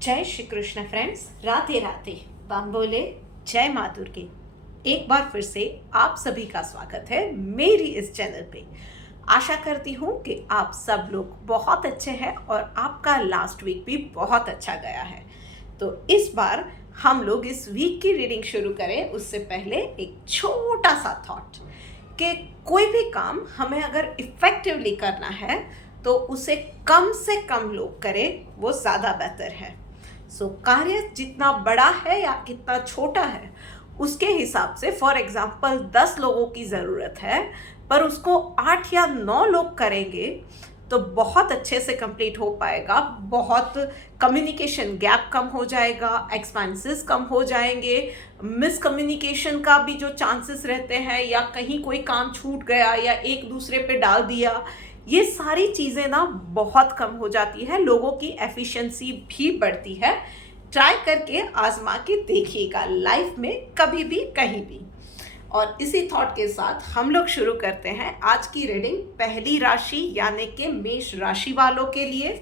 जय श्री कृष्ण फ्रेंड्स, राधे राधे। बम बोले जय माँ दुर्गे। एक बार फिर से आप सभी का स्वागत है मेरी इस चैनल पे। आशा करती हूँ कि आप सब लोग बहुत अच्छे हैं और आपका लास्ट वीक भी बहुत अच्छा गया है। तो इस बार हम लोग इस वीक की रीडिंग शुरू करें उससे पहले एक छोटा सा थॉट कि कोई भी काम हमें अगर इफ़ेक्टिवली करना है तो उसे कम से कम लोग करें, वो ज़्यादा बेहतर है। कार्य जितना बड़ा है या कितना छोटा है उसके हिसाब से, फॉर एग्जाम्पल 10 लोगों की ज़रूरत है पर उसको 8 या 9 लोग करेंगे तो बहुत अच्छे से कंप्लीट हो पाएगा। बहुत कम्युनिकेशन गैप कम हो जाएगा, एक्सपेंसेस कम हो जाएंगे, मिसकम्युनिकेशन का भी जो चांसेस रहते हैं या कहीं कोई काम छूट गया या एक दूसरे पे डाल दिया, ये सारी चीज़ें ना बहुत कम हो जाती है, लोगों की एफिशिएंसी भी बढ़ती है। ट्राई करके आजमा के देखिएगा लाइफ में कभी भी कहीं भी। और इसी थॉट के साथ हम लोग शुरू करते हैं आज की रीडिंग पहली राशि यानी कि मेष राशि वालों के लिए।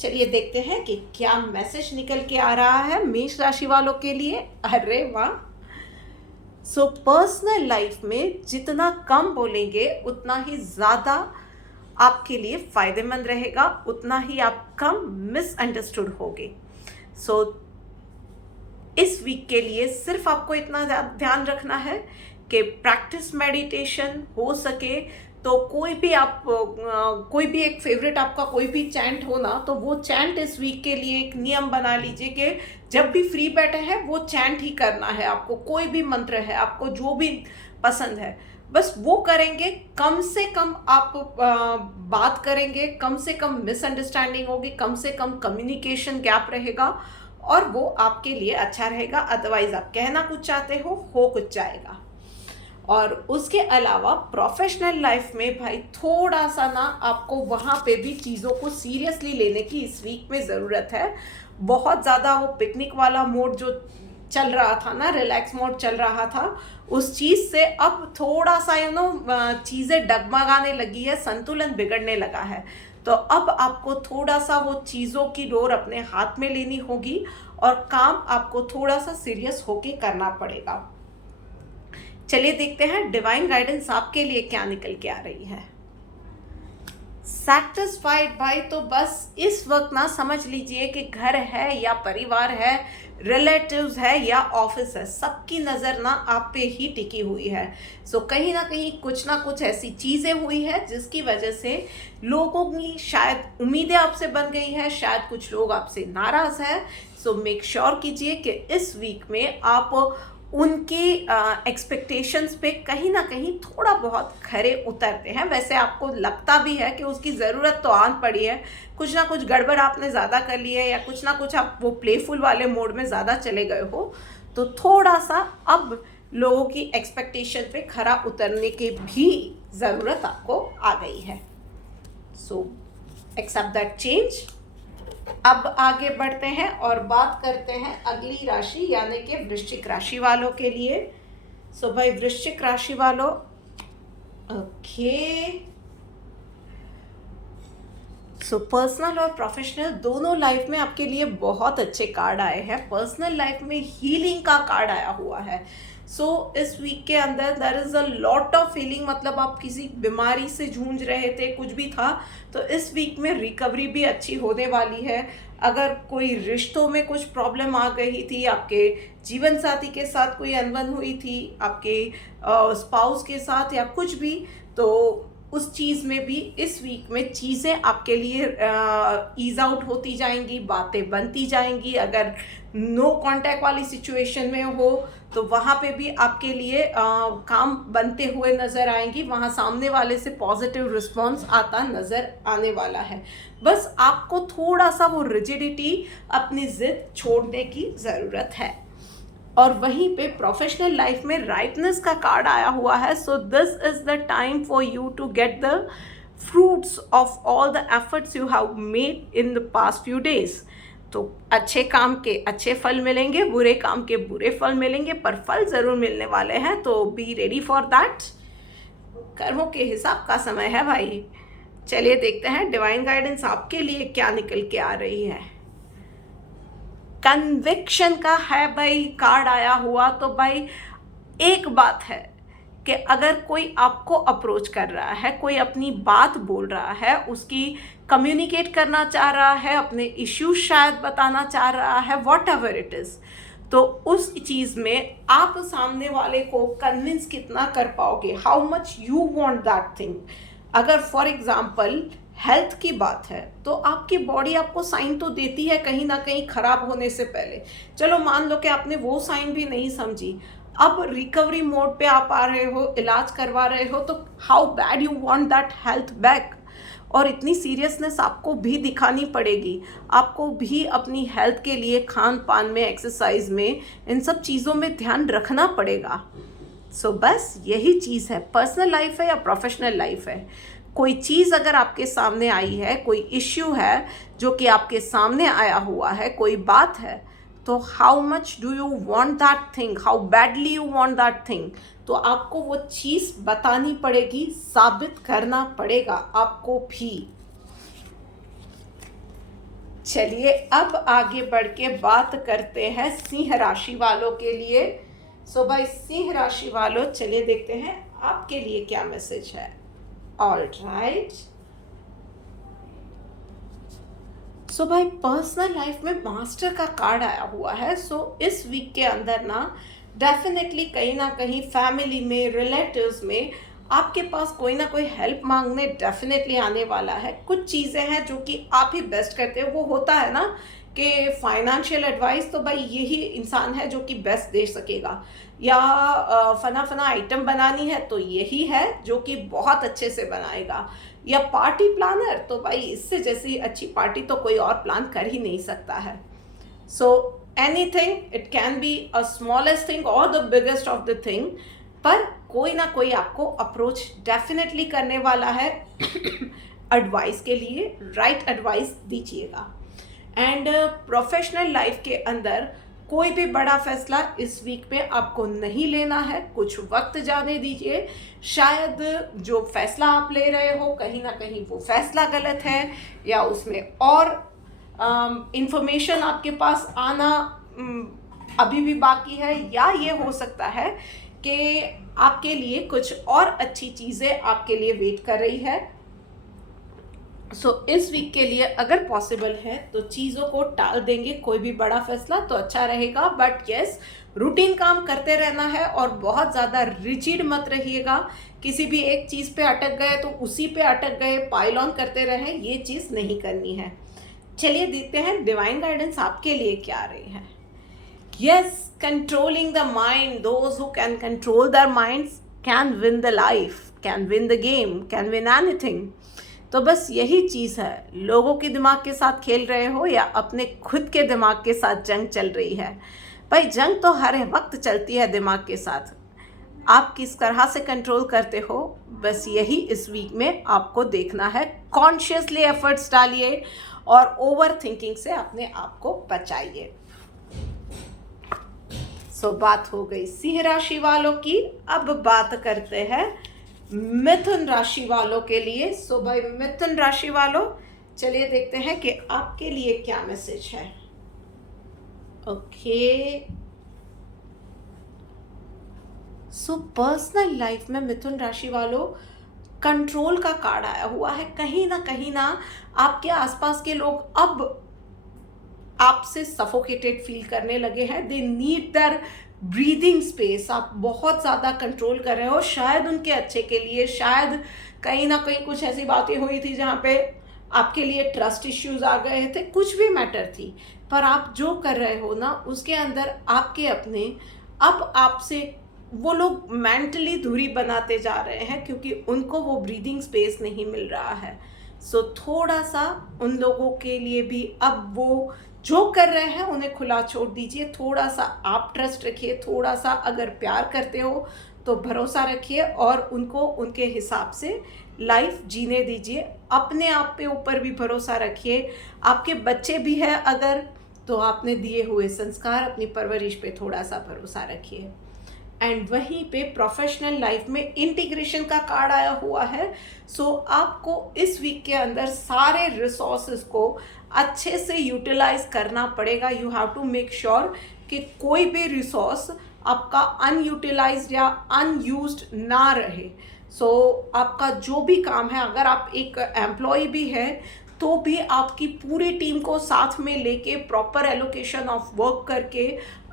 चलिए देखते हैं कि क्या मैसेज निकल के आ रहा है मेष राशि वालों के लिए। अरे वाह! पर्सनल लाइफ में जितना कम बोलेंगे उतना ही ज़्यादा आपके लिए फ़ायदेमंद रहेगा, उतना ही आप कम मिसअंडरस्टूड होगे। इस वीक के लिए सिर्फ आपको इतना ध्यान रखना है कि प्रैक्टिस मेडिटेशन हो सके तो कोई भी एक फेवरेट आपका कोई भी चैंट हो ना, तो वो चैंट इस वीक के लिए एक नियम बना लीजिए कि जब भी फ्री बैठे हैं वो चैंट ही करना है आपको। कोई भी मंत्र है आपको जो भी पसंद है बस वो करेंगे। कम से कम आप बात करेंगे, कम से कम मिसअंडरस्टैंडिंग होगी, कम से कम कम्युनिकेशन गैप रहेगा और वो आपके लिए अच्छा रहेगा। अदरवाइज आप कहना कुछ चाहते हो कुछ जाएगा। और उसके अलावा प्रोफेशनल लाइफ में भाई थोड़ा सा ना आपको वहाँ पे भी चीज़ों को सीरियसली लेने की इस वीक में ज़रूरत है। बहुत ज़्यादा वो पिकनिक वाला मोड जो चल रहा था ना, रिलैक्स मोड चल रहा था, उस चीज़ से अब थोड़ा सा चीज़ें डगमगाने लगी है, संतुलन बिगड़ने लगा है। तो अब आपको थोड़ा सा वो चीज़ों की डोर अपने हाथ में लेनी होगी और काम आपको थोड़ा सा सीरियस होके करना पड़ेगा। चलिए देखते हैं डिवाइन गाइडेंस आपके लिए क्या निकल के आ रही है। सैटिस्फाइड भाई, तो बस इस वक्त ना समझ लीजिए कि घर है या परिवार है, रिलेटिव्स है या ऑफिस है, सबकी नज़र ना आप पे ही टिकी हुई है। कहीं ना कहीं कुछ ना कुछ ऐसी चीज़ें हुई है जिसकी वजह से लोगों की शायद उम्मीदें आपसे बन गई है, शायद कुछ लोग आपसे नाराज़ है। मेक श्योर कीजिए कि इस वीक में आप उनके एक्सपेक्टेशंस पे कहीं ना कहीं थोड़ा बहुत खरे उतरते हैं। वैसे आपको लगता भी है कि उसकी ज़रूरत तो आन पड़ी है, कुछ ना कुछ गड़बड़ आपने ज़्यादा कर ली है या कुछ ना कुछ आप वो प्लेफुल वाले मोड में ज़्यादा चले गए हो, तो थोड़ा सा अब लोगों की एक्सपेक्टेशन पे खरा उतरने की भी ज़रूरत आपको आ गई है। Accept that change. अब आगे बढ़ते हैं और बात करते हैं अगली राशि यानी कि वृश्चिक राशि वालों के लिए। भाई वृश्चिक राशि वालों, ओके, पर्सनल और प्रोफेशनल दोनों लाइफ में आपके लिए बहुत अच्छे कार्ड आए हैं। पर्सनल लाइफ में हीलिंग का कार्ड आया हुआ है। इस वीक के अंदर there is a lot of feeling, मतलब आप किसी बीमारी से जूझ रहे थे, कुछ भी था, तो इस वीक में रिकवरी भी अच्छी होने वाली है। अगर कोई रिश्तों में कुछ प्रॉब्लम आ गई थी, आपके जीवन साथी के साथ कोई अनबन हुई थी, आपके स्पाउस के साथ या कुछ भी, तो उस चीज़ में भी इस वीक में चीज़ें आपके लिए ईज आउट होती जाएंगी, बातें बनती जाएंगी। अगर नो कांटेक्ट वाली सिचुएशन में हो तो वहाँ पे भी आपके लिए काम बनते हुए नज़र आएंगी, वहाँ सामने वाले से पॉजिटिव रिस्पॉन्स आता नज़र आने वाला है। बस आपको थोड़ा सा वो रिजिडिटी, अपनी ज़िद छोड़ने की ज़रूरत है। और वहीं पे प्रोफेशनल लाइफ में राइटनेस का कार्ड आया हुआ है। This is the time for you to get the fruits of all the efforts you have made in the past few days. तो अच्छे काम के अच्छे फल मिलेंगे, बुरे काम के बुरे फल मिलेंगे, पर फल ज़रूर मिलने वाले हैं, तो बी रेडी फॉर दैट। कर्मों के हिसाब का समय है भाई। चलिए देखते हैं डिवाइन गाइडेंस आपके लिए क्या निकल के आ रही है। कन्विक्शन का है भाई कार्ड आया हुआ, तो भाई एक बात है कि अगर कोई आपको अप्रोच कर रहा है, कोई अपनी बात बोल रहा है, उसकी कम्युनिकेट करना चाह रहा है, अपने इश्यूज शायद बताना चाह रहा है, वॉट एवर इट इज़, तो उस चीज़ में आप सामने वाले को कन्विंस कितना कर पाओगे, how much you want that thing. अगर फॉर एग्जांपल हेल्थ की बात है तो आपकी बॉडी आपको साइन तो देती है कहीं ना कहीं खराब होने से पहले। चलो मान लो कि आपने वो साइन भी नहीं समझी, अब रिकवरी मोड पे आप आ रहे हो, इलाज करवा रहे हो, तो how bad you want that health back. और इतनी सीरियसनेस आपको भी दिखानी पड़ेगी, आपको भी अपनी हेल्थ के लिए खान पान में, एक्सरसाइज में, इन सब चीज़ों में ध्यान रखना पड़ेगा। सो बस यही चीज़ है, पर्सनल लाइफ है या प्रोफेशनल लाइफ है, कोई चीज़ अगर आपके सामने आई है, कोई इश्यू है जो कि आपके सामने आया हुआ है, कोई बात है, तो how much do you want that thing, how badly you want that thing, तो आपको वो चीज़ बतानी पड़ेगी, साबित करना पड़ेगा आपको भी। चलिए अब आगे बढ़ के बात करते हैं सिंह राशि वालों के लिए। सो भाई सिंह राशि वालों, चलिए देखते हैं आपके लिए क्या मैसेज है। ऑल राइट, सो भाई पर्सनल लाइफ में मास्टर का कार्ड आया हुआ है। सो इस वीक के अंदर ना डेफिनेटली कहीं ना कहीं फैमिली में, रिलेटिव्स में आपके पास कोई ना कोई हेल्प मांगने डेफिनेटली आने वाला है। कुछ चीज़ें हैं जो कि आप ही बेस्ट करते हो, वो होता है ना कि फाइनेंशियल एडवाइस तो भाई यही इंसान है जो कि बेस्ट दे सकेगा, या फना फना आइटम बनानी है तो यही है जो कि बहुत अच्छे से बनाएगा, या पार्टी प्लानर, तो भाई इससे जैसी अच्छी पार्टी तो कोई और प्लान कर ही नहीं सकता है। So anything, it can be a smallest thing और the biggest of the thing, पर कोई ना कोई आपको अप्रोच डेफिनेटली करने वाला है एडवाइस के लिए, राइट एडवाइस दीजिएगा। एंड प्रोफेशनल लाइफ के अंदर कोई भी बड़ा फैसला इस वीक में आपको नहीं लेना है, कुछ वक्त जाने दीजिए। शायद जो फैसला आप ले रहे हो कहीं ना कहीं वो फैसला गलत है, या उसमें और इंफॉर्मेशन आपके पास आना अभी भी बाकी है, या ये हो सकता है कि आपके लिए कुछ और अच्छी चीज़ें आपके लिए वेट कर रही है। सो इस वीक के लिए अगर पॉसिबल है तो चीज़ों को टाल देंगे, कोई भी बड़ा फैसला तो अच्छा रहेगा। बट यस, रूटीन काम करते रहना है और बहुत ज़्यादा रिजिड मत रहिएगा। किसी भी एक चीज़ पे अटक गए तो उसी पे अटक गए, पाइल ऑन करते रहें, ये चीज़ नहीं करनी है। चलिए देखते हैं डिवाइन गाइडेंस आपके लिए क्या आ रही है। Yes, controlling the mind, those who can control their minds can win the life, can win the game, can win anything. तो बस यही चीज़ है, लोगों के दिमाग के साथ खेल रहे हो या अपने खुद के दिमाग के साथ जंग चल रही है। भाई जंग तो हर वक्त चलती है दिमाग के साथ, आप किस तरह से कंट्रोल करते हो, बस यही इस वीक में आपको देखना है। कॉन्शियसली एफर्ट्स डालिए और ओवर थिंकिंग से अपने आप को बचाइए। सो बात हो गई सिंह राशि वालों की, अब बात करते हैं मिथुन राशि वालों के लिए। सो भाई मिथुन राशि वालों, चलिए देखते हैं कि आपके लिए क्या मैसेज है। ओके, सो पर्सनल लाइफ में मिथुन राशि वालों कंट्रोल का कार्ड आया हुआ है। कहीं ना आपके आसपास के लोग अब आपसे सफोकेटेड फील करने लगे हैं, they need their breathing space. आप बहुत ज़्यादा कंट्रोल कर रहे हो, शायद उनके अच्छे के लिए, शायद कहीं ना कहीं कुछ ऐसी बातें हुई थी जहाँ पे आपके लिए ट्रस्ट इश्यूज आ गए थे, कुछ भी मैटर थी, पर आप जो कर रहे हो ना उसके अंदर आपके अपने, अब आपसे वो लोग मेंटली दूरी बनाते जा रहे हैं क्योंकि उनको वो ब्रीदिंग स्पेस नहीं मिल रहा है। सो थोड़ा सा उन लोगों के लिए भी अब वो जो कर रहे हैं उन्हें खुला छोड़ दीजिए। थोड़ा सा आप ट्रस्ट रखिए, थोड़ा सा अगर प्यार करते हो तो भरोसा रखिए और उनको उनके हिसाब से लाइफ जीने दीजिए। अपने आप पे ऊपर भी भरोसा रखिए। आपके बच्चे भी हैं अगर, तो आपने दिए हुए संस्कार, अपनी परवरिश पे थोड़ा सा भरोसा रखिए। एंड वहीं पे प्रोफेशनल लाइफ में इंटीग्रेशन का कार्ड आया हुआ है। सो आपको इस वीक के अंदर सारे रिसोर्सेज को अच्छे से यूटिलाइज करना पड़ेगा। You have to make sure कि कोई भी रिसोर्स आपका अनयूटिलाइज्ड या अनयूज्ड ना रहे। आपका जो भी काम है, अगर आप एक एम्प्लॉय भी है तो भी आपकी पूरी टीम को साथ में लेके प्रॉपर एलोकेशन ऑफ वर्क करके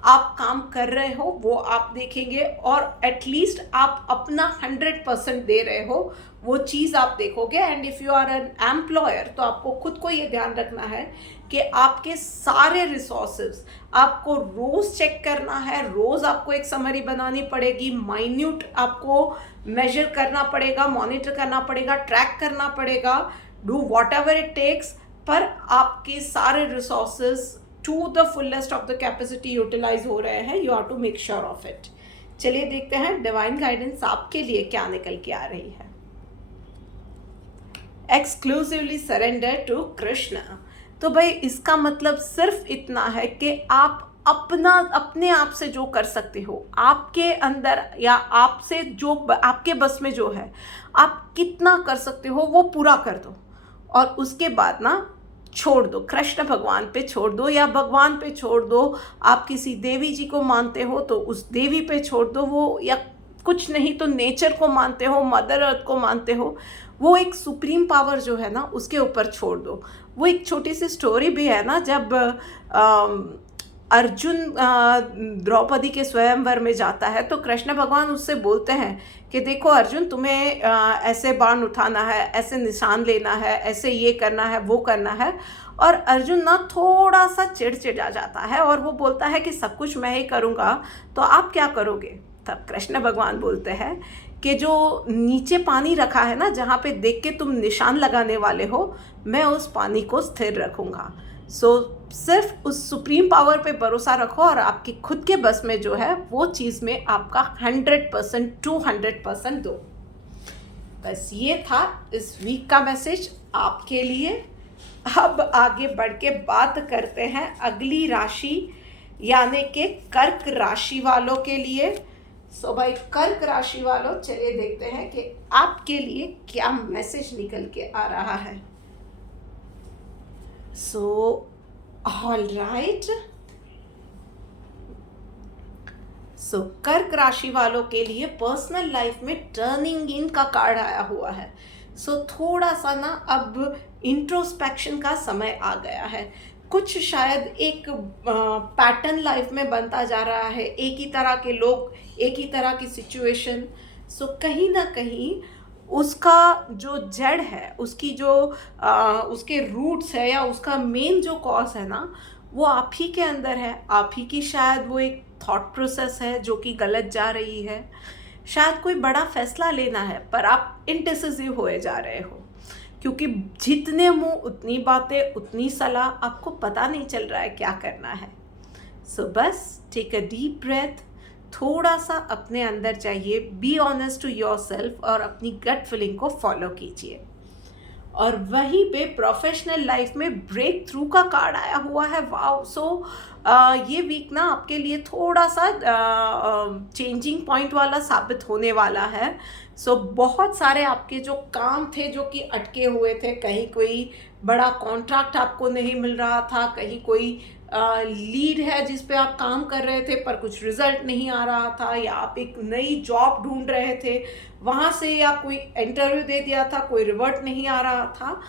आप काम कर रहे हो, वो आप देखेंगे, और एटलीस्ट आप अपना 100% दे रहे हो, वो चीज़ आप देखोगे। And if you are an employer तो आपको खुद को ये ध्यान रखना है कि आपके सारे रिसोर्सेज आपको रोज़ चेक करना है, रोज़ आपको एक समरी बनानी पड़ेगी, माइन्यूट आपको मेजर करना पड़ेगा, मॉनिटर करना पड़ेगा, ट्रैक करना पड़ेगा, do whatever it takes, पर आपके सारे resources to the fullest of the capacity utilise हो रहे हैं। You have to make sure of it. चलिए देखते हैं डिवाइन गाइडेंस आपके लिए क्या निकल के आ रही है। Exclusively surrender to Krishna. तो भाई इसका मतलब सिर्फ इतना है कि आप अपने आप से जो कर सकते हो, आपके अंदर या आपसे जो आपके बस में जो है, आप कितना कर सकते हो वो पूरा कर दो, और उसके बाद ना छोड़ दो, कृष्ण भगवान पे छोड़ दो या भगवान पे छोड़ दो। आप किसी देवी जी को मानते हो तो उस देवी पे छोड़ दो वो, या कुछ नहीं तो नेचर को मानते हो, मदर अर्थ को मानते हो, वो एक सुप्रीम पावर जो है ना उसके ऊपर छोड़ दो। वो एक छोटी सी स्टोरी भी है ना, जब अर्जुन द्रौपदी के स्वयंवर में जाता है तो कृष्ण भगवान उससे बोलते हैं कि देखो अर्जुन, तुम्हें ऐसे बाण उठाना है, ऐसे निशान लेना है, ऐसे ये करना है, वो करना है। और अर्जुन ना थोड़ा सा चिड़चिड़ा जाता है और वो बोलता है कि सब कुछ मैं ही करूँगा तो आप क्या करोगे। तब कृष्ण भगवान बोलते हैं कि जो नीचे पानी रखा है ना, जहाँ पे देख के तुम निशान लगाने वाले हो, मैं उस पानी को स्थिर रखूँगा। सिर्फ उस सुप्रीम पावर पे भरोसा रखो और आपकी खुद के बस में जो है वो चीज़ में आपका 100% 200% दो। बस ये था इस वीक का मैसेज आपके लिए। अब आगे बढ़ के बात करते हैं अगली राशि यानी कि कर्क राशि वालों के लिए। भाई कर्क राशि वालों, चलिए देखते हैं कि आपके लिए क्या मैसेज निकल के आ रहा है। ऑल राइट, कर्क राशि वालों के लिए पर्सनल लाइफ में टर्निंग इन का कार्ड आया हुआ है। थोड़ा सा ना अब इंट्रोस्पेक्शन का समय आ गया है। कुछ शायद एक पैटर्न लाइफ में बनता जा रहा है, एक ही तरह के लोग, एक ही तरह की सिचुएशन। कहीं ना कहीं उसका जो जड़ है, उसकी जो उसके रूट्स है या उसका मेन जो कॉज है ना, वो आप ही के अंदर है। आप ही की शायद वो एक थॉट प्रोसेस है जो कि गलत जा रही है। शायद कोई बड़ा फैसला लेना है पर आप इनडिसिसिव होए जा रहे हो, क्योंकि जितने मुंह उतनी बातें, उतनी सलाह, आपको पता नहीं चल रहा है क्या करना है। बस टेक अ डीप ब्रेथ, थोड़ा सा अपने अंदर चाहिए, बी ऑनेस्ट टू योरसेल्फ और अपनी गट फीलिंग को फॉलो कीजिए। और वहीं पे प्रोफेशनल लाइफ में ब्रेक थ्रू का कार्ड आया हुआ है। वाओ। ये वीक ना आपके लिए थोड़ा सा चेंजिंग पॉइंट वाला साबित होने वाला है। बहुत सारे आपके जो काम थे जो कि अटके हुए थे, कहीं कोई बड़ा कॉन्ट्रैक्ट आपको नहीं मिल रहा था, कहीं कोई लीड है जिस पे आप काम कर रहे थे पर कुछ रिजल्ट नहीं आ रहा था, या आप एक नई जॉब ढूंढ रहे थे, वहाँ से या कोई इंटरव्यू दे दिया था, कोई रिवर्ट नहीं आ रहा था।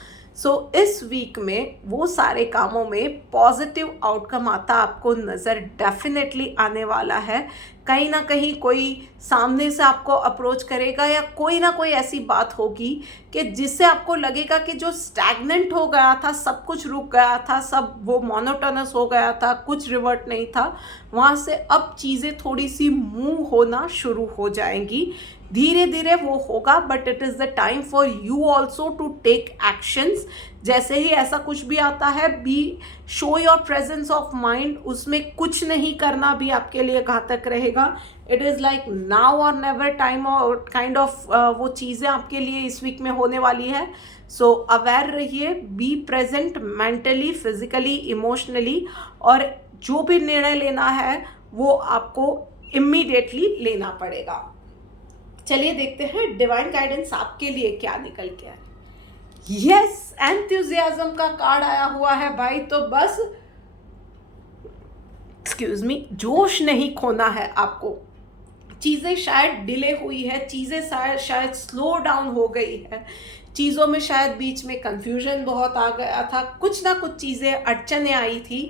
इस वीक में वो सारे कामों में पॉजिटिव आउटकम आता आपको नज़र डेफिनेटली आने वाला है। कहीं ना कहीं कोई सामने से आपको अप्रोच करेगा या कोई ना कोई ऐसी बात होगी कि जिससे आपको लगेगा कि जो स्टैग्नेंट हो गया था, सब कुछ रुक गया था, सब वो मोनोटोनस हो गया था, कुछ रिवर्ट नहीं था, वहाँ से अब चीज़ें थोड़ी सी मूव होना शुरू हो जाएंगी। धीरे धीरे वो होगा, but it is the time for you also to take actions. जैसे ही ऐसा कुछ भी आता है, be show your presence of mind, उसमें कुछ नहीं करना भी आपके लिए घातक रहेगा। It is like now or never time और काइंड ऑफ वो चीज़ें आपके लिए इस वीक में होने वाली है। अवेयर रहिए, be present mentally, physically, emotionally, और जो भी निर्णय लेना है वो आपको इमीडिएटली लेना पड़ेगा। चलिए देखते हैं डिवाइन गाइडेंस आपके लिए क्या निकल के आए। यस, एंथुजियाज्म का कार्ड आया हुआ है भाई। तो बस एक्सक्यूज मी, जोश नहीं खोना है आपको। चीज़ें शायद डिले हुई है, चीज़ें शायद स्लो डाउन हो गई है, चीज़ों में शायद बीच में कंफ्यूजन बहुत आ गया था, कुछ ना कुछ चीज़ें अड़चने आई थी,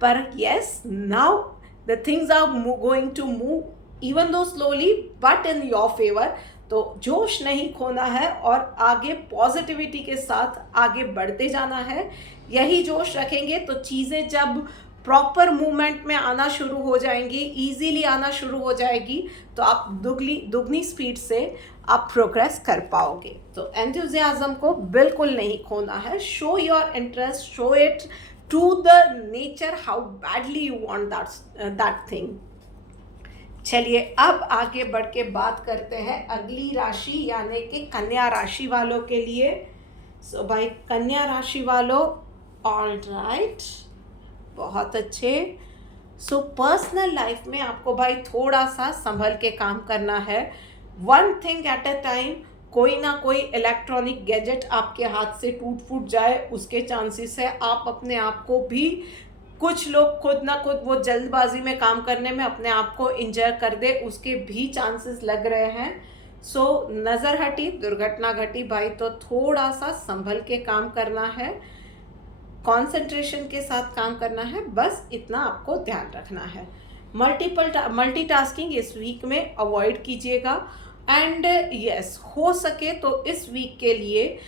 पर yes, now the things are going to move even though slowly but in your favour. तो जोश नहीं खोना है और आगे पॉजिटिविटी के साथ आगे बढ़ते जाना है। यही जोश रखेंगे तो चीज़ें जब प्रॉपर मूवमेंट में आना शुरू हो जाएंगी, इजीली आना शुरू हो जाएगी, तो आप दुगनी स्पीड से आप प्रोग्रेस कर पाओगे। तो एंथुजियाज्म को बिल्कुल नहीं खोना है। Show your interest, show it to the nature how badly you want that thing. चलिए अब आगे बढ़ के बात करते हैं अगली राशि यानी कि कन्या राशि वालों के लिए। सो भाई कन्या राशि वालों, ऑल राइट, बहुत अच्छे। सो पर्सनल लाइफ में आपको भाई थोड़ा सा संभल के काम करना है, one thing at a time. कोई ना कोई इलेक्ट्रॉनिक गैजेट आपके हाथ से टूट फूट जाए उसके चांसेस है। आप अपने आप को भी, कुछ लोग खुद ना खुद वो जल्दबाजी में काम करने में अपने आप को इंजर कर दे, उसके भी चांसेस लग रहे हैं। सो नज़र हटी दुर्घटना घटी भाई, तो थोड़ा सा संभल के काम करना है, कंसंट्रेशन के साथ काम करना है, बस इतना आपको ध्यान रखना है। मल्टीटास्किंग इस वीक में अवॉइड कीजिएगा। एंड यस, हो सके तो इस वीक के लिए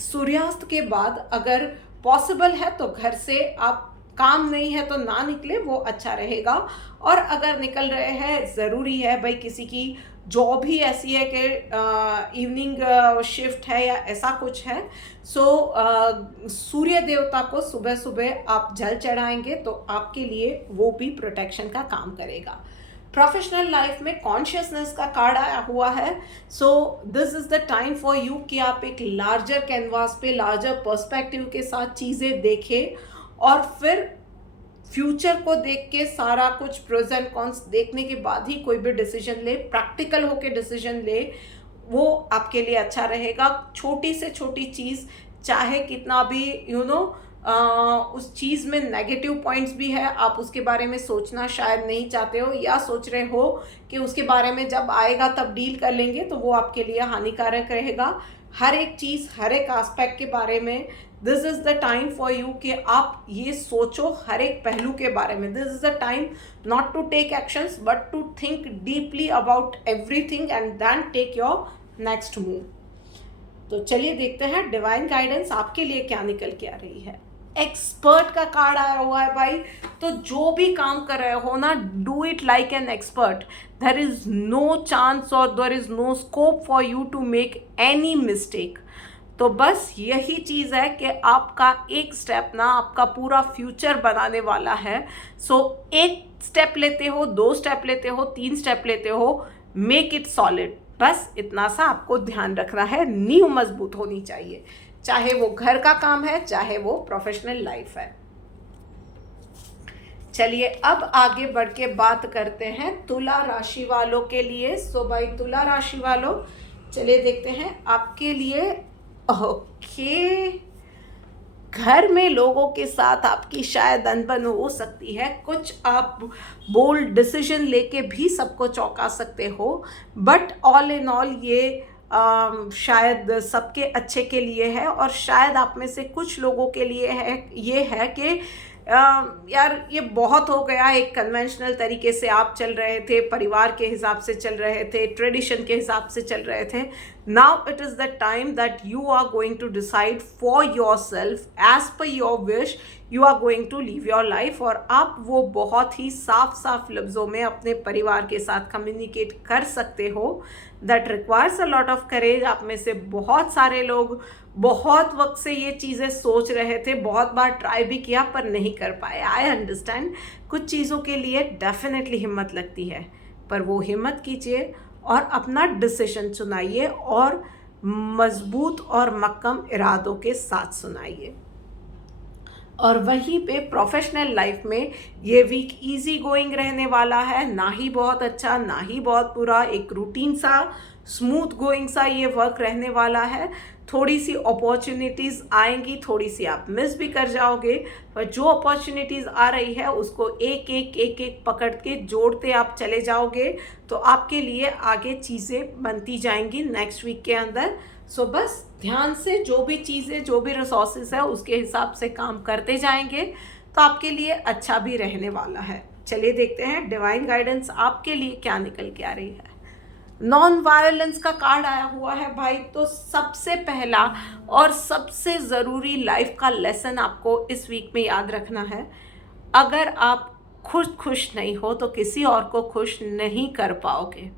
सूर्यास्त के बाद अगर पॉसिबल है तो घर से आप, काम नहीं है तो ना निकले, वो अच्छा रहेगा। और अगर निकल रहे हैं, ज़रूरी है भाई, किसी की जॉब ही ऐसी है कि इवनिंग शिफ्ट है या ऐसा कुछ है, सो सूर्य देवता को सुबह सुबह आप जल चढ़ाएंगे तो आपके लिए वो भी प्रोटेक्शन का काम करेगा। प्रोफेशनल लाइफ में कॉन्शियसनेस का कार्ड आया हुआ है। So this is the time for you कि आप एक लार्जर कैनवास पे, लार्जर पर्सपेक्टिव के साथ चीज़ें देखें और फिर फ्यूचर को देख के सारा कुछ प्रोज एंड कॉन्स देखने के बाद ही कोई भी डिसीजन ले, प्रैक्टिकल होके डिसीजन ले, वो आपके लिए अच्छा रहेगा। छोटी से छोटी चीज़, चाहे कितना भी उस चीज़ में नेगेटिव पॉइंट्स भी है, आप उसके बारे में सोचना शायद नहीं चाहते हो या सोच रहे हो कि उसके बारे में जब आएगा तब डील कर लेंगे, तो वो आपके लिए हानिकारक रहेगा। हर एक चीज़, हर एक एस्पेक्ट के बारे में this is the time for you कि आप ये सोचो हर एक पहलू के बारे में। This is the time not to take actions but to think deeply about everything and then take your next move. तो चलिए देखते हैं डिवाइन गाइडेंस आपके लिए क्या निकल के आ रही है। एक्सपर्ट का कार्ड आया हुआ है भाई, तो जो भी काम कर रहे हो ना, do it like an expert. There is no chance और there is no scope for you to make any mistake. तो बस यही चीज़ है कि आपका एक स्टेप ना आपका पूरा फ्यूचर बनाने वाला है। सो एक स्टेप लेते हो, 2 स्टेप लेते हो, 3 स्टेप लेते हो, मेक इट सॉलिड। बस इतना सा आपको ध्यान रखना है, नींव मजबूत होनी चाहिए, चाहे वो घर का काम है, चाहे वो प्रोफेशनल लाइफ है। चलिए अब आगे बढ़ के बात करते हैं तुला राशि वालों के लिए। सो भाई तुला राशि वालों, चलिए देखते हैं आपके लिए। ओके, घर में लोगों के साथ आपकी शायद अनबन हो सकती है, कुछ आप बोल्ड डिसीजन लेके भी सबको चौंका सकते हो, बट ऑल इन ऑल ये शायद सबके अच्छे के लिए है। और शायद आप में से कुछ लोगों के लिए ये है कि यार ये बहुत हो गया, एक कन्वेंशनल तरीके से आप चल रहे थे, परिवार के हिसाब से चल रहे थे, ट्रेडिशन के हिसाब से चल रहे थे। Now it is the time that you are going to decide for yourself as per your wish, you are going to leave your life. और आप वो बहुत ही साफ लफ्ज़ों में अपने परिवार के साथ कम्युनिकेट कर सकते हो। That requires a lot of courage. आप में से बहुत सारे लोग बहुत वक्त से ये चीज़ें सोच रहे थे, बहुत बार ट्राई भी किया पर नहीं कर पाए। आई अंडरस्टैंड, कुछ चीज़ों के लिए डेफिनेटली हिम्मत लगती है, पर वो हिम्मत कीजिए और अपना डिसीजन सुनाइए और मजबूत और मक्कम इरादों के साथ सुनाइए। और वहीं पे प्रोफेशनल लाइफ में ये वीक इजी गोइंग रहने वाला है, ना ही बहुत अच्छा ना ही बहुत बुरा, एक रूटीन सा स्मूथ गोइंग सा ये वर्क रहने वाला है। थोड़ी सी अपॉर्चुनिटीज़ आएंगी, थोड़ी सी आप मिस भी कर जाओगे, पर जो अपॉर्चुनिटीज़ आ रही है उसको एक एक एक एक पकड़ के जोड़ते आप चले जाओगे तो आपके लिए आगे चीज़ें बनती जाएंगी नेक्स्ट वीक के अंदर। सो बस ध्यान से जो भी चीज़ें जो भी रिसोर्सेज है उसके हिसाब से काम करते जाएंगे तो आपके लिए अच्छा भी रहने वाला है। चलिए देखते हैं डिवाइन गाइडेंस आपके लिए क्या निकल के आ रही है। नॉन वायलेंस का कार्ड आया हुआ है भाई, तो सबसे पहला और सबसे ज़रूरी लाइफ का लेसन आपको इस वीक में याद रखना है। अगर आप खुद खुश नहीं हो तो किसी और को खुश नहीं कर पाओगे।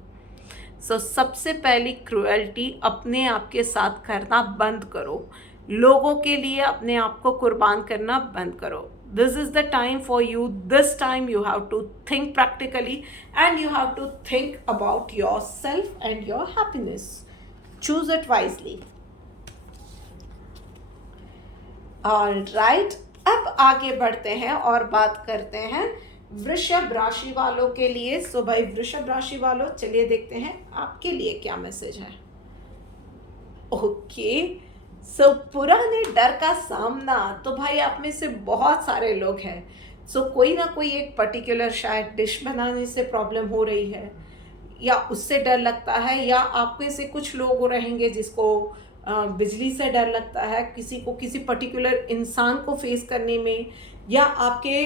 सबसे पहली क्रूएल्टी अपने आप के साथ करना बंद करो, लोगों के लिए अपने आप को कुर्बान करना बंद करो। This is the time for you. This time you have to think practically and you have to think about yourself and your happiness. Choose it wisely. All right, अब आगे बढ़ते हैं और बात करते हैं वृषभ राशि वालों के लिए। भाई वृषभ राशि वालों, चलिए देखते हैं आपके लिए क्या मैसेज है। ओके, पुराने डर का सामना, तो भाई आप में से बहुत सारे लोग हैं। कोई ना कोई एक पर्टिकुलर शायद डिश बनाने से प्रॉब्लम हो रही है या उससे डर लगता है, या आप में से कुछ लोग रहेंगे जिसको बिजली से डर लगता है, किसी को किसी पर्टिकुलर इंसान को फेस करने में, या आपके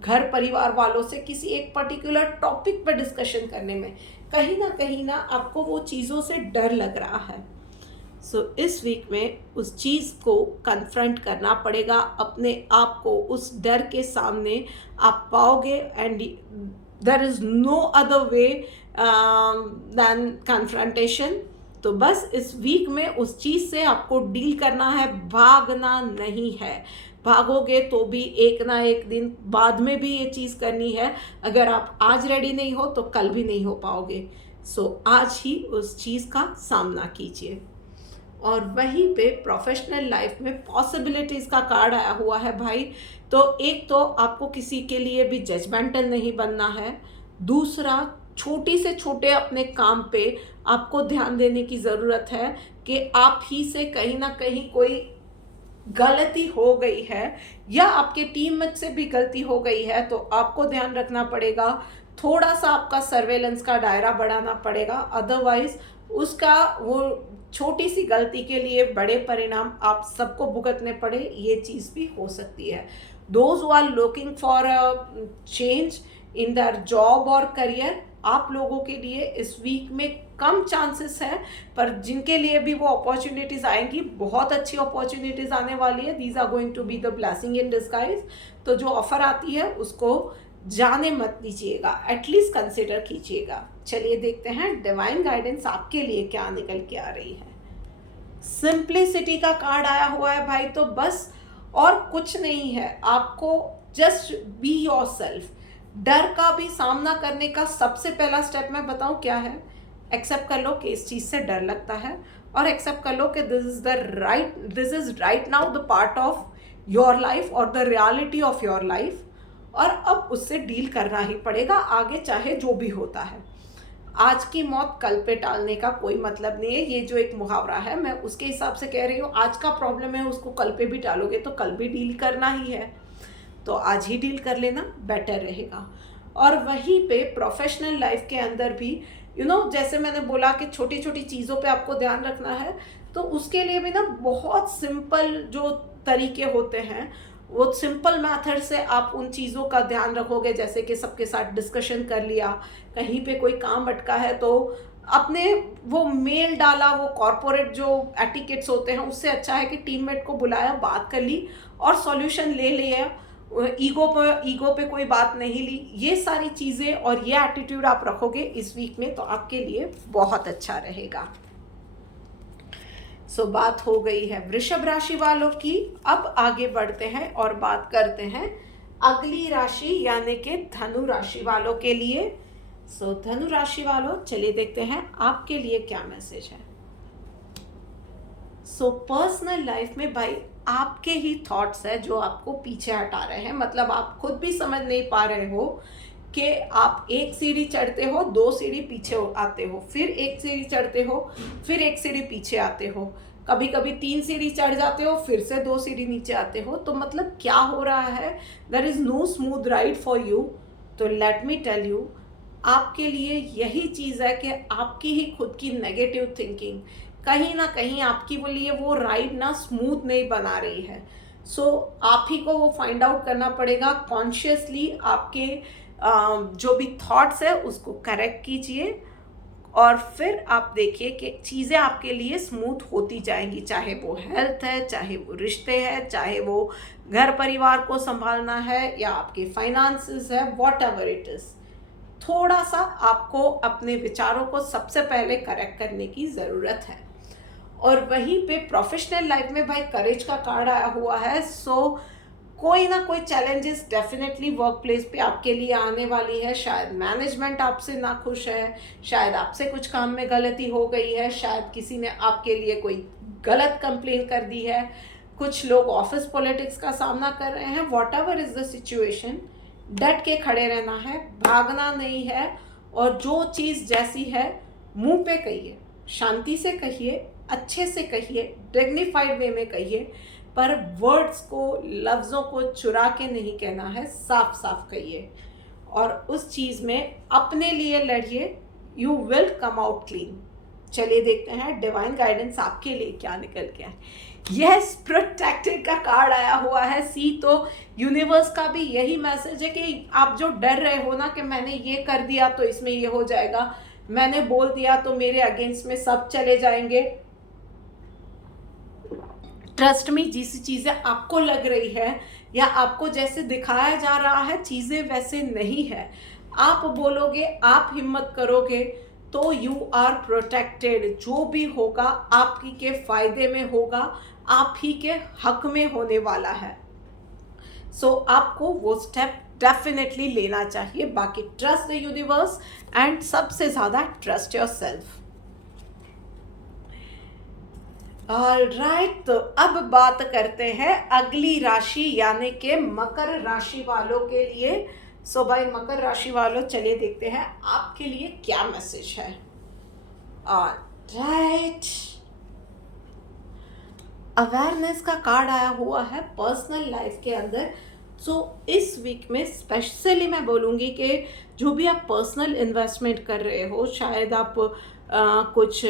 घर परिवार वालों से किसी एक पर्टिकुलर टॉपिक पर डिस्कशन करने में कहीं ना आपको वो चीज़ों से डर लग रहा है। इस वीक में उस चीज़ को कन्फ्रंट करना पड़ेगा अपने आप को, उस डर के सामने आप पाओगे and there is no other way than confrontation. तो बस इस वीक में उस चीज़ से आपको डील करना है, भागना नहीं है। भागोगे तो भी एक ना एक दिन बाद में भी ये चीज़ करनी है। अगर आप आज रेडी नहीं हो तो कल भी नहीं हो पाओगे। आज ही उस चीज़ का सामना कीजिए। और वहीं पे प्रोफेशनल लाइफ में पॉसिबिलिटीज़ का कार्ड आया हुआ है भाई। तो एक तो आपको किसी के लिए भी जजमेंटल नहीं बनना है, दूसरा छोटी से छोटे अपने काम पे आपको ध्यान देने की ज़रूरत है कि आप ही से कहीं ना कहीं कोई गलती हो गई है या आपके टीम में से भी गलती हो गई है, तो आपको ध्यान रखना पड़ेगा, थोड़ा सा आपका सर्वेलेंस का दायरा बढ़ाना पड़ेगा। अदरवाइज उसका वो छोटी सी गलती के लिए बड़े परिणाम आप सबको भुगतने पड़े, ये चीज़ भी हो सकती है। Those who are looking for a change in their job और करियर, आप लोगों के लिए इस वीक में कम चांसेस है, पर जिनके लिए भी वो अपॉर्चुनिटीज़ आएंगी, बहुत अच्छी अपॉर्चुनिटीज़ आने वाली है। These are going to be the blessing in disguise. तो जो ऑफर आती है उसको जाने मत दीजिएगा, एटलीस्ट कंसिडर कीजिएगा। चलिए देखते हैं डिवाइन गाइडेंस आपके लिए क्या निकल के आ रही है। सिंप्लिसिटी का कार्ड आया हुआ है भाई, तो बस और कुछ नहीं है, आपको जस्ट बी योरसेल्फ। डर का भी सामना करने का सबसे पहला स्टेप मैं बताऊं क्या है, एक्सेप्ट कर लो कि इस चीज़ से डर लगता है, और एक्सेप्ट कर लो कि this is right now the part of your life और the reality of your life, और अब उससे डील करना ही पड़ेगा आगे, चाहे जो भी होता है। आज की मौत कल पे टालने का कोई मतलब नहीं है, ये जो एक मुहावरा है मैं उसके हिसाब से कह रही हूँ। आज का प्रॉब्लम है, उसको कल पे भी टालोगे तो कल भी डील करना ही है, तो आज ही डील कर लेना बेटर रहेगा। और वहीं पे प्रोफेशनल लाइफ के अंदर भी जैसे मैंने बोला कि छोटी छोटी चीज़ों पे आपको ध्यान रखना है, तो उसके लिए भी ना बहुत सिंपल जो तरीके होते हैं, वो सिंपल मेथड से आप उन चीज़ों का ध्यान रखोगे। जैसे कि सबके साथ डिस्कशन कर लिया, कहीं पे कोई काम अटका है तो अपने वो मेल डाला, वो कॉर्पोरेट जो एटिकेट्स होते हैं उससे अच्छा है कि टीममेट को बुलाया, बात कर ली और सॉल्यूशन ले लिया, ईगो पे कोई बात नहीं ली। ये सारी चीज़ें और ये एटीट्यूड आप रखोगे इस वीक में तो आपके लिए बहुत अच्छा रहेगा। बात हो गई है वृषभ राशि वालों की। अब आगे बढ़ते हैं और बात करते हैं अगली राशि यानी कि धनु राशि वालों के लिए। धनु राशि वालों, चलिए देखते हैं आपके लिए क्या मैसेज है। पर्सनल लाइफ में भाई आपके ही थॉट्स है जो आपको पीछे हटा रहे हैं। मतलब आप खुद भी समझ नहीं पा रहे हो कि आप एक सीढ़ी चढ़ते हो, 2 सीढ़ी पीछे आते हो, फिर एक सीढ़ी चढ़ते हो, फिर एक सीढ़ी पीछे आते हो, कभी कभी 3 सीढ़ी चढ़ जाते हो, फिर से 2 सीढ़ी नीचे आते हो। तो मतलब क्या हो रहा है? There is no smooth ride for you. तो लेट मी टेल यू, आपके लिए यही चीज़ है कि आपकी ही खुद की नेगेटिव थिंकिंग कहीं ना कहीं आपकी वो लिए वो राइड ना स्मूथ नहीं बना रही है। सो आप ही को वो फाइंड आउट करना पड़ेगा कॉन्शियसली। आपके जो भी थॉट्स है उसको करेक्ट कीजिए और फिर आप देखिए कि चीज़ें आपके लिए स्मूथ होती जाएंगी, चाहे वो हेल्थ है, चाहे वो रिश्ते हैं, चाहे वो घर परिवार को संभालना है या आपके फाइनेंसेस है, वॉट एवर इट इज़। थोड़ा सा आपको अपने विचारों को सबसे पहले करेक्ट करने की ज़रूरत है। और वहीं पे प्रोफेशनल लाइफ में भाई करेज का कार्ड आया हुआ है। सो कोई ना कोई चैलेंजेस डेफिनेटली वर्क प्लेस पे आपके लिए आने वाली है। शायद मैनेजमेंट आपसे ना खुश है, शायद आपसे कुछ काम में गलती हो गई है, शायद किसी ने आपके लिए कोई गलत कंप्लेन कर दी है, कुछ लोग ऑफिस पॉलिटिक्स का सामना कर रहे हैं। Whatever is the situation, डट के खड़े रहना है, भागना नहीं है। और जो चीज़ जैसी है मुंह पे कहिए, शांति से कहिए, अच्छे से कहिए, डिग्निफाइड वे में कहिए, पर वर्ड्स को, लफ्ज़ों को चुरा के नहीं कहना है, साफ साफ कहिए और उस चीज़ में अपने लिए लड़िए। You will come out clean. चलिए देखते हैं डिवाइन गाइडेंस आपके लिए क्या निकल के आए। यस, प्रोटेक्टेड का कार्ड आया हुआ है। सी, तो यूनिवर्स का भी यही मैसेज है कि आप जो डर रहे हो ना कि मैंने ये कर दिया तो इसमें ये हो जाएगा, मैंने बोल दिया तो मेरे अगेंस्ट में सब चले जाएंगे। ट्रस्ट मी, जिस चीज़ें आपको लग रही है या आपको जैसे दिखाया जा रहा है चीज़ें वैसे नहीं है। आप बोलोगे, आप हिम्मत करोगे तो यू आर प्रोटेक्टेड। जो भी होगा आपकी के फायदे में होगा, आप ही के हक में होने वाला है। सो आपको वो स्टेप डेफिनेटली लेना चाहिए। बाकी ट्रस्ट द यूनिवर्स एंड सबसे ज़्यादा ट्रस्ट योर सेल्फ। ऑलराइट, तो अब बात करते हैं अगली राशि यानी कि मकर राशि वालों के लिए। सो भाई मकर राशि वालों, चलिए देखते हैं आपके लिए क्या मैसेज है। ऑलराइट, अवेयरनेस का कार्ड आया हुआ है पर्सनल लाइफ के अंदर। सो इस वीक में स्पेशली मैं बोलूँगी कि जो भी आप पर्सनल इन्वेस्टमेंट कर रहे हो, शायद आप कुछ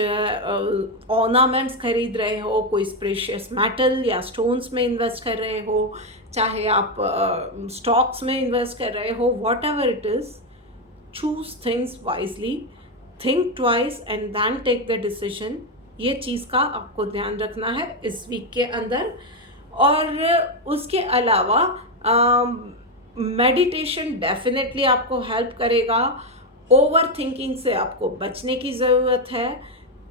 ऑर्नामेंट्स खरीद रहे हो, कोई प्रेशियस मेटल या स्टोन्स में इन्वेस्ट कर रहे हो, चाहे आप स्टॉक्स में इन्वेस्ट कर रहे हो, whatever it is, choose things wisely, think twice and then take the decision. ये चीज़ का आपको ध्यान रखना है इस वीक के अंदर। और उसके अलावा मेडिटेशन डेफिनेटली आपको हेल्प करेगा। ओवर थिंकिंग से आपको बचने की ज़रूरत है।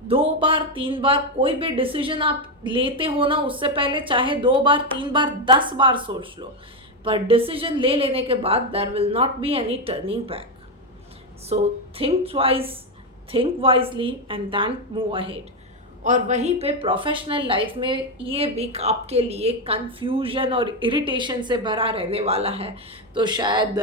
2 बार 3 बार कोई भी डिसीजन आप लेते हो ना, उससे पहले चाहे 2 बार 3 बार 10 बार सोच लो, पर डिसीजन ले लेने के बाद there will not be any turning back. So think twice, think wisely and then move ahead. और वहीं पे प्रोफेशनल लाइफ में ये वीक आपके लिए कंफ्यूजन और इरिटेशन से भरा रहने वाला है। तो शायद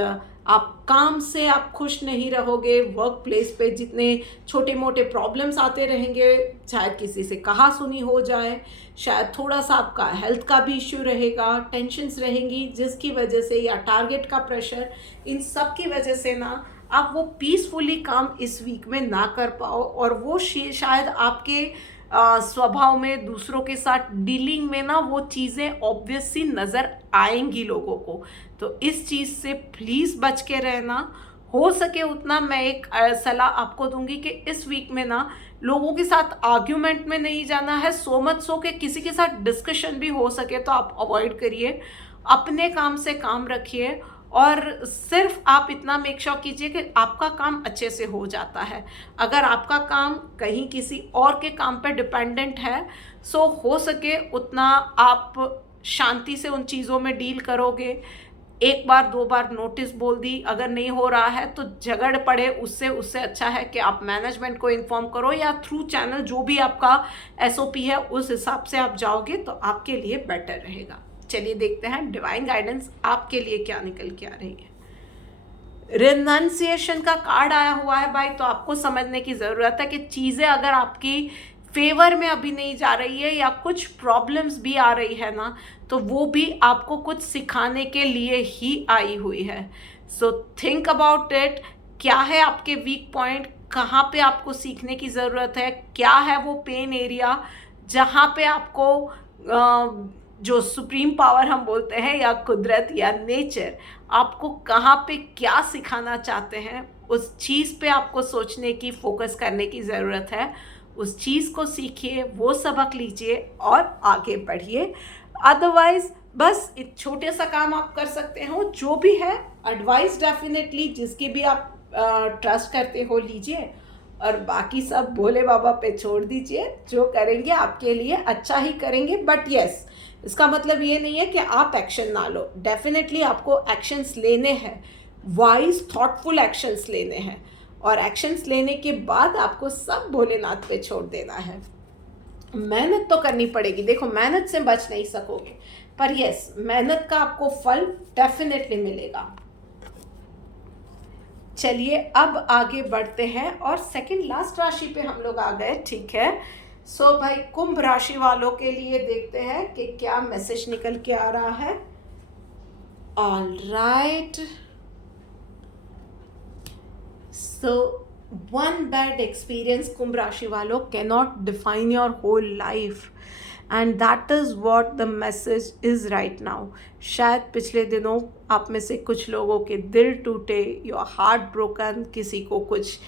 आप काम से आप खुश नहीं रहोगे, वर्क प्लेस पे जितने छोटे मोटे प्रॉब्लम्स आते रहेंगे, शायद किसी से कहा सुनी हो जाए, शायद थोड़ा सा आपका हेल्थ का भी इश्यू रहेगा, टेंशन्स रहेंगी जिसकी वजह से, या टारगेट का प्रेशर, इन सब की वजह से ना आप वो पीसफुली काम इस वीक में ना कर पाओ। और वो शायद आपके स्वभाव में दूसरों के साथ डीलिंग में ना वो चीज़ें ऑब्वियस सी नज़र आएंगी लोगों को। तो इस चीज़ से प्लीज़ बच के रहना। हो सके उतना मैं एक सलाह आपको दूंगी कि इस वीक में ना लोगों के साथ आर्ग्यूमेंट में नहीं जाना है। सो मच सो कि किसी के साथ डिस्कशन भी हो सके तो आप अवॉइड करिए। अपने काम से काम रखिए और सिर्फ आप इतना मेक श्योर कीजिए कि आपका काम अच्छे से हो जाता है। अगर आपका काम कहीं किसी और के काम पर डिपेंडेंट है, हो सके उतना आप शांति से उन चीज़ों में डील करोगे, एक बार दो बार नोटिस बोल दी, अगर नहीं हो रहा है तो झगड़ पड़े उससे उससे अच्छा है कि आप मैनेजमेंट को इन्फॉर्म करो, या थ्रू चैनल जो भी आपका एसओपी है उस हिसाब से आप जाओगे तो आपके लिए बेटर रहेगा। चलिए देखते हैं डिवाइन गाइडेंस आपके लिए क्या निकल के आ रही है। रिनंसिएशन का कार्ड आया हुआ है भाई, तो आपको समझने की ज़रूरत है कि चीज़ें अगर आपकी फेवर में अभी नहीं जा रही है या कुछ प्रॉब्लम्स भी आ रही है ना, तो वो भी आपको कुछ सिखाने के लिए ही आई हुई है। सो थिंक अबाउट इट, क्या है आपके वीक पॉइंट, कहाँ पे आपको सीखने की ज़रूरत है, क्या है वो पेन एरिया जहाँ पे आपको जो सुप्रीम पावर हम बोलते हैं या कुदरत या नेचर आपको कहाँ पे क्या सिखाना चाहते हैं, उस चीज़ पे आपको सोचने की, फोकस करने की ज़रूरत है। उस चीज़ को सीखिए, वो सबक लीजिए और आगे बढ़िए। अदरवाइज बस एक छोटे सा काम आप कर सकते हो, जो भी है एडवाइस डेफिनेटली जिसकी भी आप ट्रस्ट करते हो लीजिए, और बाकी सब भोले बाबा पे छोड़ दीजिए। जो करेंगे आपके लिए अच्छा ही करेंगे। बट यस, इसका मतलब ये नहीं है कि आप एक्शन ना लो, डेफिनेटली आपको एक्शंस लेने हैं, वाइज थॉटफुल एक्शंस लेने हैं, और एक्शंस लेने के बाद आपको सब भोलेनाथ पे छोड़ देना है। मेहनत तो करनी पड़ेगी, देखो मेहनत से बच नहीं सकोगे, पर यस मेहनत का आपको फल डेफिनेटली मिलेगा। चलिए अब आगे बढ़ते हैं और सेकंड लास्ट राशि पे हम लोग आ गए, ठीक है। सो भाई कुंभ राशि वालों के लिए देखते हैं कि क्या मैसेज निकल के आ रहा है। All right, so one bad experience कुंभ राशि वालों cannot define your whole life, and that is what the message is right now. शायद पिछले दिनों आप में से कुछ लोगों के दिल टूटे, योर हार्ट ब्रोकन, किसी को कुछ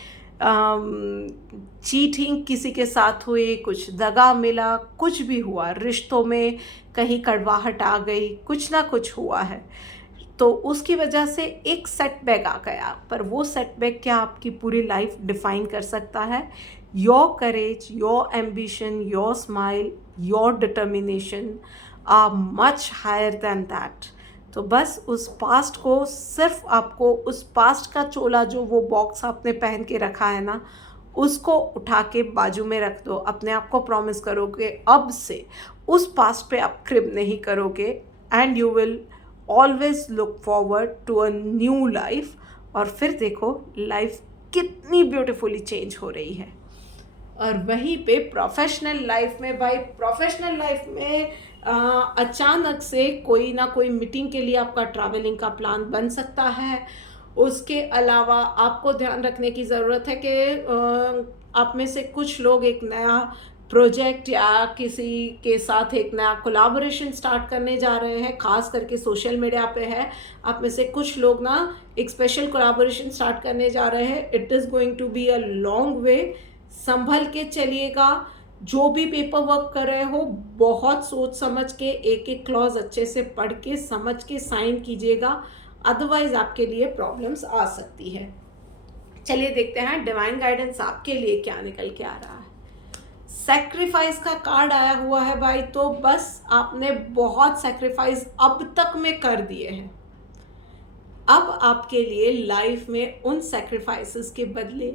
चीटिंग किसी के साथ हुई, कुछ दगा मिला, कुछ भी हुआ, रिश्तों में कहीं कड़वाहट आ गई, कुछ ना कुछ हुआ है, तो उसकी वजह से एक सेटबैक आ गया। पर वो सेटबैक क्या आपकी पूरी लाइफ डिफाइन कर सकता है? Your courage, your ambition, your smile, your determination are much higher than that. तो बस उस पास्ट को, सिर्फ आपको उस पास्ट का चोला, जो वो बॉक्स आपने पहन के रखा है ना, उसको उठा के बाजू में रख दो। अपने आप को प्रॉमिस करो कि अब से उस पास्ट पे आप क्रिब नहीं करोगे, and you will always look forward to a new life. और फिर देखो लाइफ कितनी ब्यूटीफुली चेंज हो रही है। और वहीं पे प्रोफेशनल लाइफ में भाई, प्रोफेशनल लाइफ में अचानक से कोई ना कोई मीटिंग के लिए आपका ट्रैवलिंग का प्लान बन सकता है। उसके अलावा आपको ध्यान रखने की ज़रूरत है कि आप में से कुछ लोग एक नया प्रोजेक्ट या किसी के साथ एक नया कोलैबोरेशन स्टार्ट करने जा रहे हैं, खास करके सोशल मीडिया पे है। आप में से कुछ लोग ना एक स्पेशल कोलैबोरेशन स्टार्ट करने जा रहे हैं। It is going to be a long way, संभल के चलिएगा। जो भी पेपर वर्क कर रहे हो बहुत सोच समझ के, एक एक क्लॉज अच्छे से पढ़ के समझ के साइन कीजिएगा, अदरवाइज आपके लिए प्रॉब्लम्स आ सकती है। चलिए देखते हैं डिवाइन गाइडेंस आपके लिए क्या निकल के आ रहा है। सैक्रिफाइस का कार्ड आया हुआ है भाई, तो बस आपने बहुत सैक्रिफाइस अब तक में कर दिए हैं। अब आपके लिए लाइफ में उन सैक्रिफाइसेस के बदले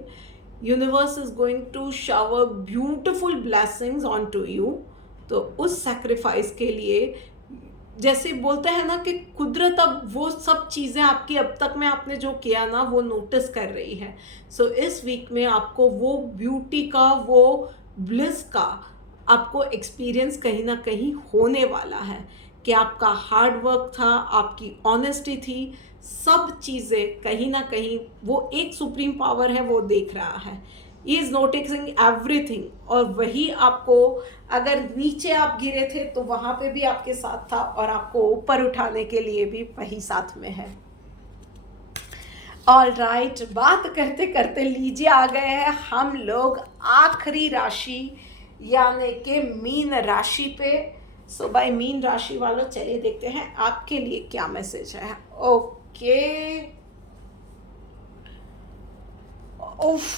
universe is going to shower beautiful blessings on to you. तो उस सैक्रिफाइस के लिए, जैसे बोलते हैं ना कि कुदरत अब वो सब चीज़ें आपकी अब तक में आपने जो किया ना वो नोटिस कर रही है। सो इस वीक में आपको वो ब्यूटी का, वो ब्लिस का आपको एक्सपीरियंस कहीं ना कहीं होने वाला है कि आपका हार्ड वर्क था, आपकी ऑनेस्टी थी, सब चीज़ें कहीं ना कहीं वो एक सुप्रीम पावर है वो देख रहा है। ही इज़ नोटिसिंग एवरीथिंग, और वही आपको, अगर नीचे आप गिरे थे तो वहाँ पे भी आपके साथ था, और आपको ऊपर उठाने के लिए भी वही साथ में है। ऑल राइट, बात करते करते लीजिए आ गए हैं हम लोग आखिरी राशि यानी कि मीन राशि पे। सो भाई मीन राशि वालों, चलिए देखते हैं आपके लिए क्या मैसेज है। ओके, उफ,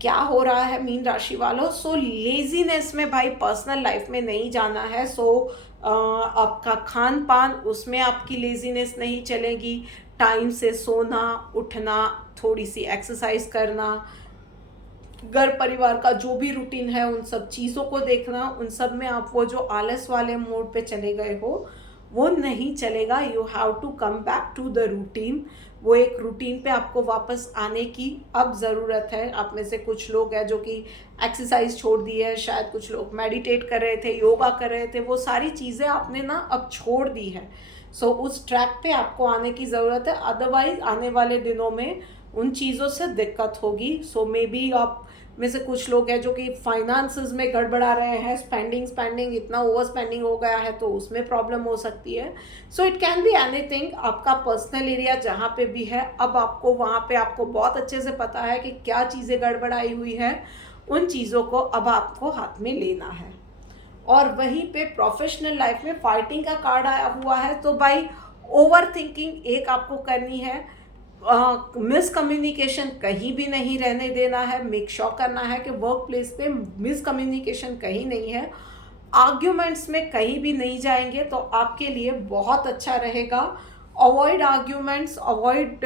क्या हो रहा है मीन राशि वालों? सो लेजीनेस में भाई पर्सनल लाइफ में नहीं जाना है। सो आपका खान पान, उसमें आपकी लेजीनेस नहीं चलेगी। टाइम से सोना, उठना, थोड़ी सी एक्सरसाइज करना, घर परिवार का जो भी रूटीन है उन सब चीज़ों को देखना, उन सब में आप वो जो आलस वाले मोड पे चले गए हो वो नहीं चलेगा। You have to come back to the routine. वो एक रूटीन पे आपको वापस आने की अब ज़रूरत है। आप में से कुछ लोग हैं जो कि एक्सरसाइज छोड़ दी है, शायद कुछ लोग मेडिटेट कर रहे थे, योगा कर रहे थे, वो सारी चीज़ें आपने ना अब छोड़ दी है। सो उस ट्रैक पे आपको आने की ज़रूरत है, अदरवाइज आने वाले दिनों में उन चीज़ों से दिक्कत होगी। सो मे बी आप में से कुछ लोग हैं जो कि फाइनेंसेस में गड़बड़ा रहे हैं, स्पेंडिंग इतना ओवर स्पेंडिंग हो गया है तो उसमें प्रॉब्लम हो सकती है। So it can be anything. आपका पर्सनल एरिया जहाँ पे भी है, अब आपको वहाँ पे आपको बहुत अच्छे से पता है कि क्या चीज़ें गड़बड़ाई हुई है, उन चीज़ों को अब आपको हाथ में लेना है। और वहीं पे प्रोफेशनल लाइफ में फाइटिंग का कार्ड आया हुआ है, तो भाई ओवर थिंकिंग एक आपको करनी है, मिसकम्युनिकेशन कहीं भी नहीं रहने देना है। मेक श्योर करना है कि वर्क प्लेस पे मिसकम्युनिकेशन कहीं नहीं है, आर्ग्यूमेंट्स में कहीं भी नहीं जाएंगे तो आपके लिए बहुत अच्छा रहेगा। अवॉइड आर्ग्यूमेंट्स, अवॉइड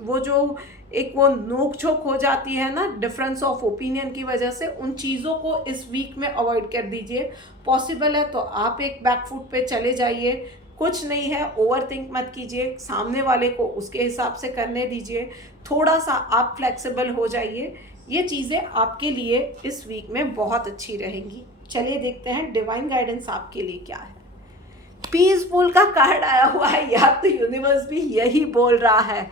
वो जो एक वो नोक झोंक हो जाती है ना डिफरेंस ऑफ ओपिनियन की वजह से, उन चीज़ों को इस वीक में अवॉइड कर दीजिए। पॉसिबल है तो आप एक बैक फुट पे चले जाइए, कुछ नहीं है, ओवर थिंक मत कीजिए, सामने वाले को उसके हिसाब से करने दीजिए, थोड़ा सा आप फ्लेक्सिबल हो जाइए। ये चीज़ें आपके लिए इस वीक में बहुत अच्छी रहेंगी। चलिए देखते हैं डिवाइन गाइडेंस आपके लिए क्या है। पीसफुल का कार्ड आया हुआ है, या तो यूनिवर्स भी यही बोल रहा है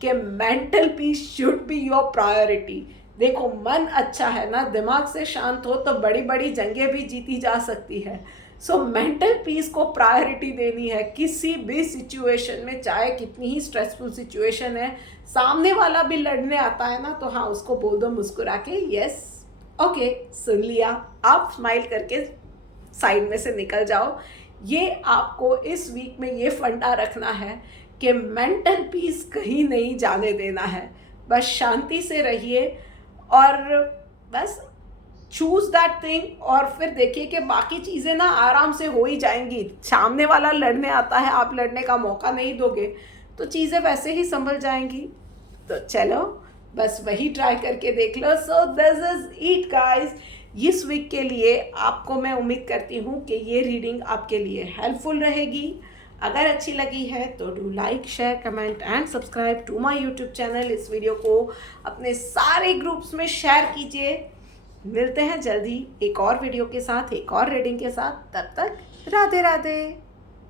कि mental peace should be your priority. देखो मन अच्छा है ना, दिमाग से शांत हो तो बड़ी बड़ी जंगें भी जीती जा सकती है। सो मेंटल पीस को प्रायोरिटी देनी है किसी भी सिचुएशन में, चाहे कितनी ही स्ट्रेसफुल सिचुएशन है। सामने वाला भी लड़ने आता है ना, तो हाँ उसको बोल दो मुस्कुरा के, यस ओके सुन लिया, आप स्माइल करके साइड में से निकल जाओ। ये आपको इस वीक में ये फंडा रखना है कि मेंटल पीस कहीं नहीं जाने देना है, बस शांति से रहिए और बस चूज दैट थिंग। और फिर देखिए कि बाकी चीज़ें ना आराम से हो ही जाएंगी। सामने वाला लड़ने आता है, आप लड़ने का मौका नहीं दोगे तो चीज़ें वैसे ही संभल जाएंगी। तो चलो बस वही ट्राई करके देख लो। So this is it guys, इस वीक के लिए आपको मैं उम्मीद करती हूँ कि ये रीडिंग आपके लिए हेल्पफुल रहेगी। अगर अच्छी लगी है तो do like, share, comment and subscribe to my YouTube channel. इस वीडियो को अपने सारे ग्रुप्स में शेयर कीजिए। मिलते हैं जल्दी एक और वीडियो के साथ, एक और रीडिंग के साथ। तब तक राधे राधे।